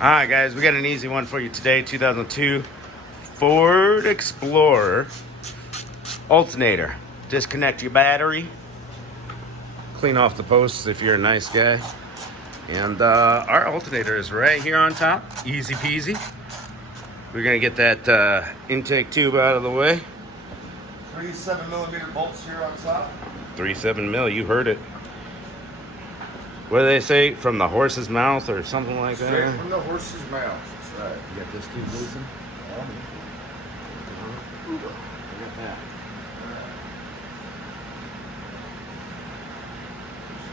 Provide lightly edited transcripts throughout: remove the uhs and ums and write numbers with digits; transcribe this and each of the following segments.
Alright guys, we got an easy one for you today. 2002 Ford Explorer Alternator. Disconnect your battery. Clean off the posts if you're a nice guy. And our alternator is right here on top. Easy peasy. We're going to get that intake tube out of the way. 37mm bolts here on top. 3.7 mil, you heard it. What do they say? From the horse's mouth or something like that? Straight from the horse's mouth. That's right. You got this tube loosened? Yeah. Look at that.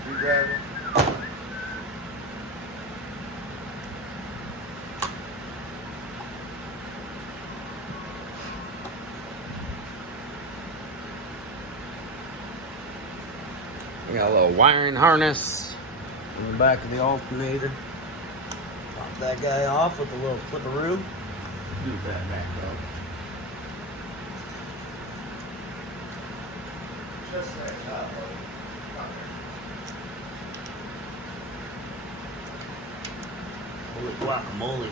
Screwdriver. We got a little wiring harness in the back of the alternator. Pop that guy off with a little flipperoo. Do that back up. Just like that. Holy guacamole.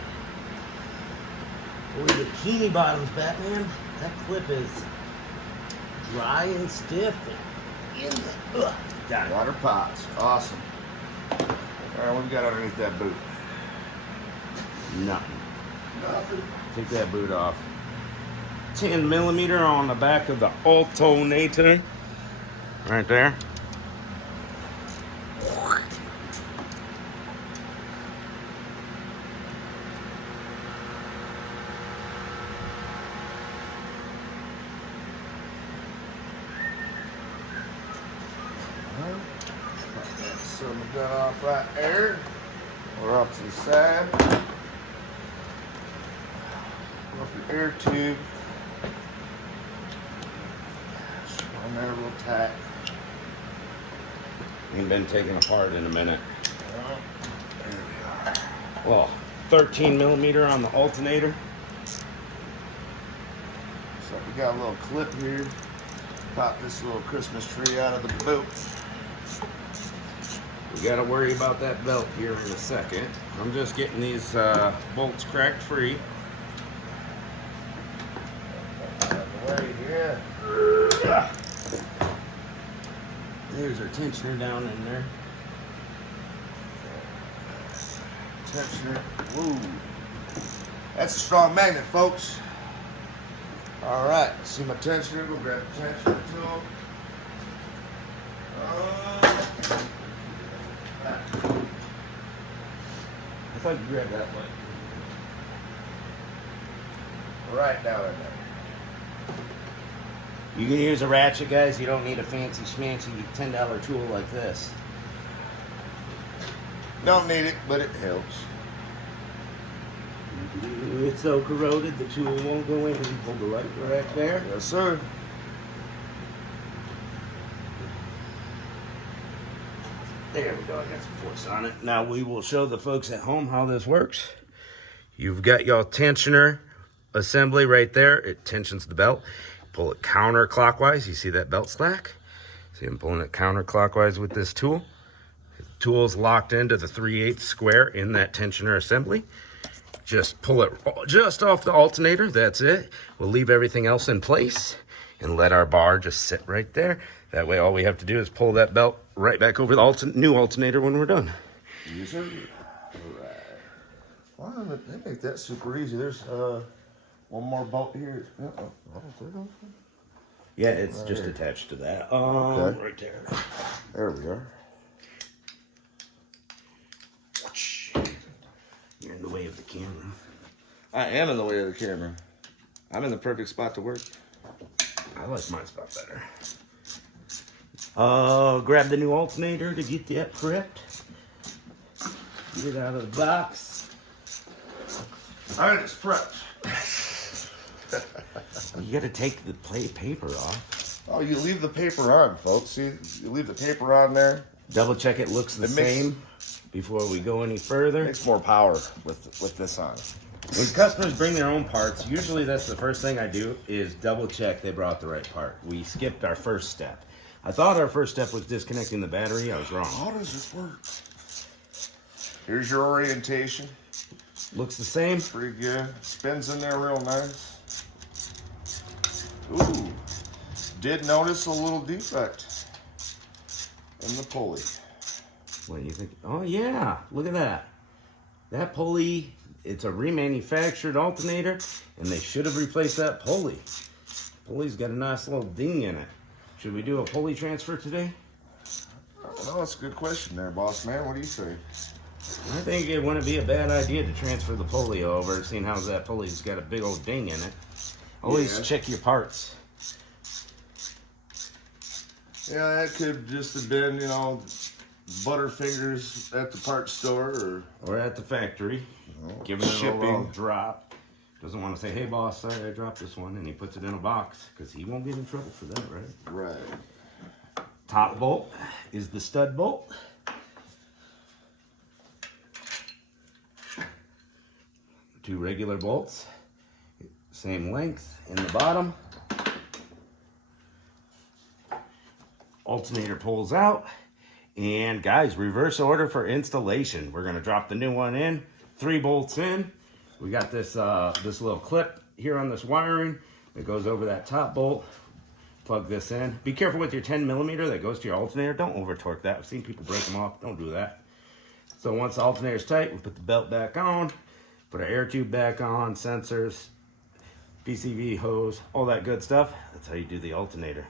Holy bikini bottoms, Batman. That clip is dry and stiff. In the, got it. Water pots. Awesome. Alright, what we got underneath that boot? Nothing. Nothing. Take that boot off. 10mm on the back of the Alternator. Right there. So we got off right there. We're off to the side. Off the air tube. On there real tight. Ain't been taken apart in a minute. Well, there we are. Well, 13mm on the alternator. So we got a little clip here. Pop this little Christmas tree out of the boot. We gotta worry about that belt here in a second. I'm just getting these bolts cracked free. Out of the way here. There's our tensioner down in there. Tensioner. Woo. That's a strong magnet, folks. All right. See my tensioner? Go grab the tensioner tool. I thought you grabbed that one. Right down in there. You can use a ratchet, guys. You don't need a fancy schmancy $10 tool like this. Don't need it, but it helps. It's so corroded the tool won't go in. Hold the light right there. Yes, sir. There we go, I got some force on it. Now we will show the folks at home how this works. You've got your tensioner assembly right there. It tensions the belt. Pull it counterclockwise. You see that belt slack? See I'm pulling it counterclockwise with this tool. The tool's locked into the 3/8 square in that tensioner assembly. Just pull it just off the alternator, that's it. We'll leave everything else in place and let our bar just sit right there. That way all we have to do is pull that belt right back over the new alternator when we're done. Yes, sir. All right. Wow, they make that super easy. There's one more bolt here. Yeah, it's right just here. attached to that. Okay. Right there. There we are. You're in the way of the camera. I am in the way of the camera. I'm in the perfect spot to work. I like my spot better. Grab the new alternator to get that prepped. Get it out of the box. All right, it's prepped. You gotta take the paper off. Oh, you leave the paper on, folks. See, you leave the paper on there. Double check it looks the same before we go any further. Makes more power with this on. When customers bring their own parts, usually that's the first thing I do is double check they brought the right part. We skipped our first step. I thought our first step was disconnecting the battery. I was wrong. How does this work? Here's your orientation. Looks the same. Pretty good. Spins in there real nice. Ooh. Did notice a little defect in the pulley. What do you think? Oh yeah, look at that. That pulley, it's a remanufactured alternator, and they should have replaced that pulley. Pulley's got a nice little ding in it. Should we do a pulley transfer today? I don't know, that's a good question there, boss man. What do you say? I think it wouldn't be a bad idea to transfer the pulley over, seeing how that pulley's got a big old ding in it. Always check your parts. Yeah, that could just have been, you know, Butterfingers at the parts store or at the factory, giving it a little drop. Doesn't want to say, hey boss, sorry I dropped this one, and he puts it in a box, because he won't get in trouble for that, right? Right. Top bolt is the stud bolt. Two regular bolts, same length in the bottom. Alternator pulls out. And guys, reverse order for installation. We're gonna drop the new one in, 3 bolts in. We got this this little clip here on this wiring that goes over that top bolt. Plug this in. Be careful with your 10mm that goes to your alternator. Don't over torque that. I've seen people break them off. Don't do that. So once the alternator's tight, we put the belt back on, put our air tube back on, sensors, PCV hose, all that good stuff. That's how you do the alternator.